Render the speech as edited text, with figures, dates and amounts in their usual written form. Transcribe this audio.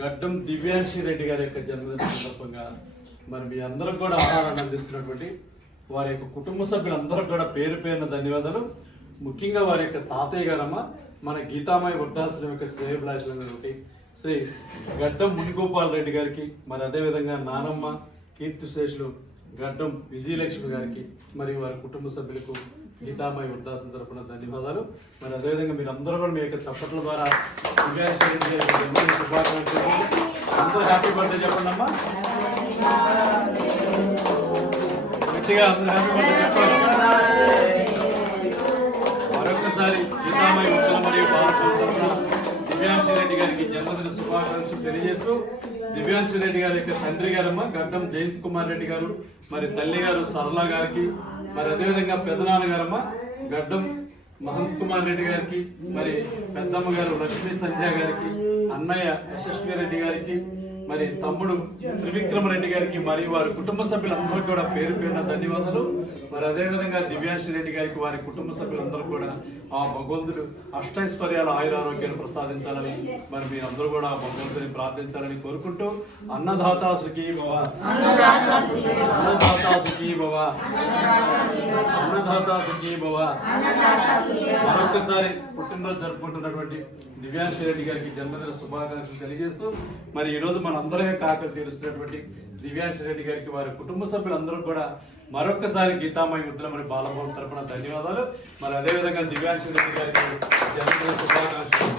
గడ్డం దివ్యాంశి రెడ్డి గారి యొక్క జన్మదిన సందర్భంగా మరి మీ అందరూ కూడా ఆహారాన్ని అందిస్తున్నటువంటి వారి యొక్క కుటుంబ సభ్యులందరూ కూడా పేరు పేరున ధన్యవాదాలు. ముఖ్యంగా వారి యొక్క తాతయ్య గారమ్మ మన గీతామయ వృద్ధాశ్రమం యొక్క శ్రేయభిలాషులైనటువంటి శ్రీ గడ్డం మునిగోపాల్ రెడ్డి గారికి, మరి అదేవిధంగా నానమ్మ కీర్తిశేషులు గడ్డం విజయలక్ష్మి గారికి, మరి వారి కుటుంబ సభ్యులకు గీతామయ వృద్ధాశ్రమం తరపున ధన్యవాదాలు. మరి అదేవిధంగా మీరు అందరూ కూడా మీ యొక్క చప్పట్ల ద్వారా దివ్యాంశి రెడ్డి గారికి జన్మదిన శుభాకాంక్షలు. అందరూ హ్యాపీ బర్త్డే చెప్పండి అమ్మా. గట్టిగా అందరూ హ్యాపీ బర్త్డే చెప్పండి. మరొకసారి గీతామయ వృద్ధుల మరియు బాలల తరపున దివ్యాంశి రెడ్డి గారికి జన్మదిన శుభాకాంక్షలు తెలియజేస్తూ, దివ్యాంశి రెడ్డి గారి యొక్క తండ్రి గారమ్మ గడ్డం జయంత్ కుమార్ రెడ్డి గారు, మరి తల్లి గారు సరళ గారికి, మరి అదేవిధంగా పెద్దనాన్న గారమ్మ గడ్డం మహంత్ కుమార్ రెడ్డి గారికి, మరి పెద్దమ్మ గారు లక్ష్మీ సంధ్య గారికి, అన్నయ్య యశస్వి రెడ్డి గారికి, మరి తమ్ముడు త్రివిక్రమ రెడ్డి గారికి, మరి వారి కుటుంబ సభ్యులందరూ కూడా పేరు పేరున ధన్యవాదాలు. మరి అదేవిధంగా దివ్యాంశి రెడ్డి గారికి వారి కుటుంబ సభ్యులందరూ కూడా ఆ భగవంతుడు అష్టైశ్వర్యాల ఆయురారోగ్యాలు ప్రసాదించాలని, మరి మీరందరూ కూడా ఆ భగవంతుని ప్రార్థించాలని కోరుకుంటూ, అన్నదాత సుఖీ భవ, అన్నదాత సుఖీ భవ, అన్నదాత సుఖీ భవ. మరొకసారి పుట్టినరోజు జరుపుకుంటున్నటువంటి దివ్యాంశి రెడ్డి గారికి జన్మదిన శుభాకాంక్షలు తెలియజేస్తూ, మరి ఈరోజు మన అందరి ఆకలి తీరుస్తున్నటువంటి దివ్యాంశి రెడ్డి గారికి వారి కుటుంబ సభ్యులందరూ కూడా మరొకసారి గీతామయ వృద్ధుల మరి బాలభవన్ తరపున ధన్యవాదాలు. మరి అదేవిధంగా దివ్యాంశి రెడ్డి గారికి జన్మదిన శుభాకాంక్షలు.